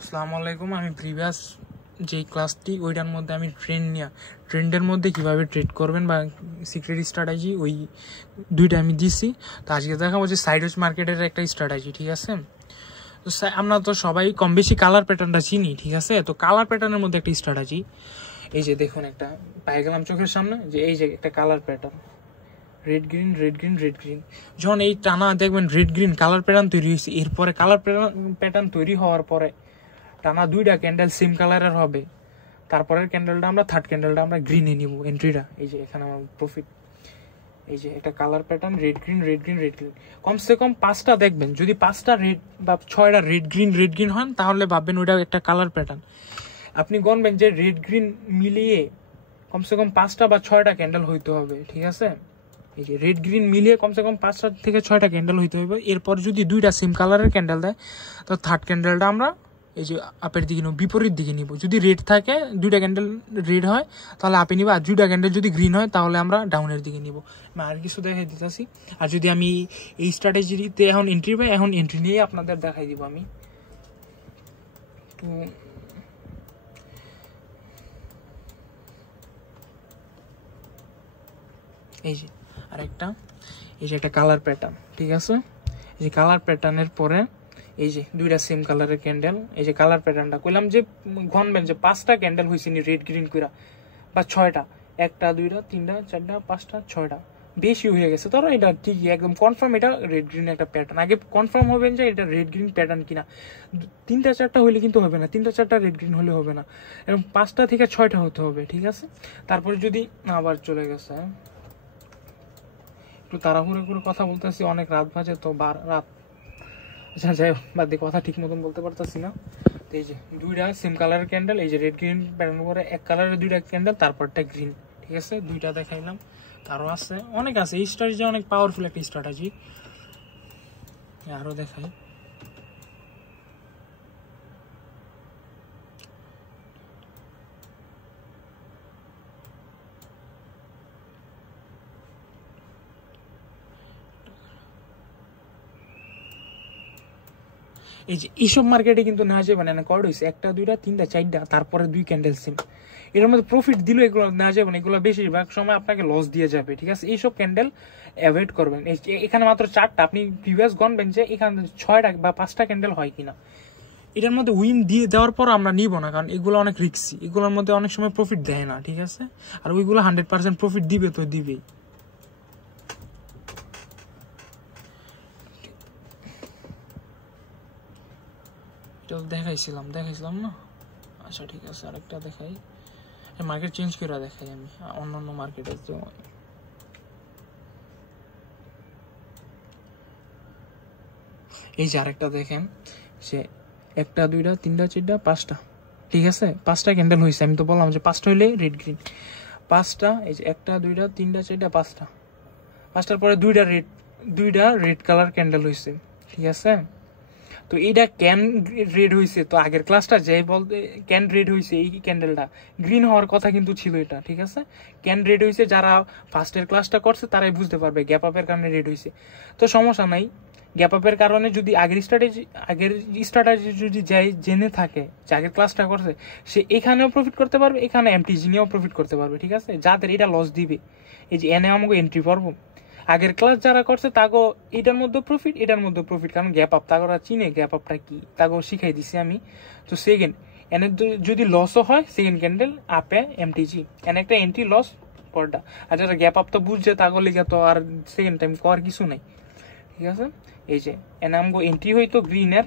আসসালামু আলাইকুম। আমি প্রিভিয়াস যে ক্লাসটি ওইটার মধ্যে আমি ট্রেন্ডের মধ্যে কিভাবে ট্রেড করবেন বা সিক্রেট স্ট্র্যাটেজি ওই দুইটা আমি দিছি। তো আজকে দেখাবো যে সাইড ওয়েজ মার্কেটের একটা স্ট্র্যাটেজি, ঠিক আছে? তো আমরা তো সবাই কম বেশি কালার প্যাটার্নটা চিনি, ঠিক আছে? তো কালার প্যাটার্নের মধ্যে একটা স্ট্র্যাটেজি, এই যে দেখুন একটা পাই গেলাম চোখের সামনে, যে এই যে একটা colour pattern red green red green red green. যখন এই টানা দেখবেন রেড গ্রিন কালার প্যাটার্ন তৈরি হয়েছে, এরপরে কালার প্যাটার্ন তৈরি হওয়ার পরে টানা দুইটা ক্যান্ডেল সেম কালারের হবে, তারপরের ক্যান্ডেলটা আমরা থার্ড ক্যান্ডেলটা আমরা গ্রিনে নিব এন্ট্রিটা। এই যে এখানে আমার প্রফিট, এই যে একটা colour pattern red green red green red green, কমসে কম 5টা দেখবেন। যদি 5টা রেড বা 6টা রেড গ্রিন হন তাহলে ভাববেন ওইটা একটা কালার প্যাটার্ন। আপনি গণবেন যে রেড গ্রিন মিলিয়ে কমসে কম 5টা বা 6টা ক্যান্ডেল হইতে হবে, ঠিক আছে? এই যে রেড গ্রিন মিলিয়ে কমসে কম 5টা থেকে 6টা ক্যান্ডেল হইতে হবে। এরপর যদি দুইটা সেম কালারের ক্যান্ডেল দেয় তো থার্ড ক্যান্ডেলটা আমরা এই যে আপের দিকে নিব, বিপরীত দিকে নিব। যদি রেড থাকে, দুইটা ক্যান্ডেল রেড হয় তাহলে আপে নিব, আর দুইটা ক্যান্ডেল যদি গ্রিন হয় তাহলে আমরা ডাউনের দিকে নিব। আমি আর কিছু দেখাই দিতেছি। আর যদি আমি এই স্ট্র্যাটেজিতে এখন এন্ট্রি পাই, এখন এন্ট্রি নিয়ে আপনাদের দেখাই দিব আমি। তো এই যে আরেকটা, এই যে একটা কালার প্যাটার্ন, ঠিক আছে? এই যে কালার প্যাটার্নের পরে এই যে দুইটা সেম কালারের ক্যান্ডেল, এই যে কালার প্যাটার্নটা কইলাম যে গণবেন যে 5টা ক্যান্ডেল হয়েছে নি রেড গ্রিন কইরা, বা 6টা, 1টা 2টা 3টা 4টা 5টা 6টা, বেশি হয়ে গেছে। ধরো এটা ঠিকই একদম কনফার্ম এটা রেড গ্রিন একটা প্যাটার্ন। আগে কনফার্ম হবেন যে এটা রেড গ্রিন প্যাটার্ন কিনা। 3টা 4টা হইলে কিন্তু হবে না, 3টা 4টা রেড গ্রিন হলে হবে না, এরকম 5টা থেকে 6টা হতে হবে, ঠিক আছে? তারপরে যদি আবার চলে গেছে, একটু তাড়াহুড়ো করে কথা বলতেছি, অনেক রাত বাজে তো, রাত আচ্ছা যাই বাদ দিয়ে কথা ঠিক মতন বলতে পারতেছি না। তো এই যে দুইটা সেম কালারের ক্যান্ডেল, এই যে রেড গ্রিন প্যাটার্ন করে এক কালারের দুইটা ক্যান্ডেল, তারপরটা গ্রিন, ঠিক আছে? দুইটা দেখাইলাম, তারও আছে, অনেক আছে। এই স্ট্র্যাটেজি অনেক পাওয়ারফুল একটা স্ট্র্যাটেজি। আরও দেখাই, এই যে এইসব মার্কেটে কিন্তু নেওয়া যাবে না, কর্ড হয়েছে 1টা 2টা 3টা 4টা, তারপরে 2 ক্যান্ডেল সেম, এর মধ্যে প্রফিট দিলেও এগুলো নেওয়া যাবে না, এগুলো বেশিরভাগ সময় আপনাকে লস দিয়ে যাবে, ঠিক আছে? এইসব ক্যান্ডেল অ্যাভয়েড করবেন। এখানে মাত্র 4টা, আপনি প্রিভিয়াস গণবেন যে এখানে 6টা বা 5টা ক্যান্ডেল হয় কিনা। এটার মধ্যে উইন দিয়ে দেওয়ার পর আমরা নিব না, কারণ এগুলো অনেক রিস্কি, এগুলোর মধ্যে অনেক সময় প্রফিট দেয় না, ঠিক আছে? আর ওইগুলো 100% প্রফিট দিবে তো দিবেই। এটা দেখাইছিলাম না? আচ্ছা ঠিক আছে, আরেকটা দেখাই, মার্কেট চেঞ্জ করে দেখাই আমি অন্য মার্কেটে। তো এই যে আরেকটা দেখেন, সে 1টা 2টা 3টা 4টা 5টা, ঠিক আছে? 5টা ক্যান্ডেল হয়েছে, আমি তো বললাম যে 5টা হইলে রেড গ্রিন। 5টা, এই যে 1টা 2টা 3টা 4টা 5টা, 5টার পরে দুইটা রেড কালার ক্যান্ডেল হয়েছে, ঠিক আছে? তো এইটা ক্যান রেড হয়েছে, তো আগের ক্লাসটা যে বলতে ক্যান রেড হয়েছে, এই ক্যান্ডেলটা গ্রিন হওয়ার কথা কিন্তু ছিল এটা, ঠিক আছে? ক্যান রেড হয়েছে, যারা ফার্স্টের ক্লাসটা করছে তারাই বুঝতে পারবে গ্যাপ আপের কারণে রেড হয়েছে। তো সমস্যা নাই, গ্যাপ আপের কারণে যদি আগের স্ট্র্যাটেজি যদি যাই জেনে থাকে যে আগের ক্লাসটা করছে, সে এখানেও প্রফিট করতে পারবে, এখানে এমটিজি নিয়েও প্রফিট করতে পারবে, ঠিক আছে? যাদের এটা লস দিবে, এই যে এনে আমাকে এন্ট্রি করবো, আগের ক্লাস যারা করছে তাকে এটার মধ্যে প্রফিট, কারণ গ্যাপ আপ তারা চিনে, গ্যাপ আপটা কি তাকে শিখাই দিছি আমি। তো সেকেন্ড এনে যদি লসও হয়, সেকেন্ড ক্যান্ডেল আপে এমটিজি, এনে একটা এন্ট্রি লস পরটা। আর যারা গ্যাপ আপ তো বুঝছে তাকে লিখে তো আর সেকেন্ড টাইম করার কিছু নাই, ঠিক আছে? এই যে এনে আমগো এন্ট্রি হইতো গ্রিনের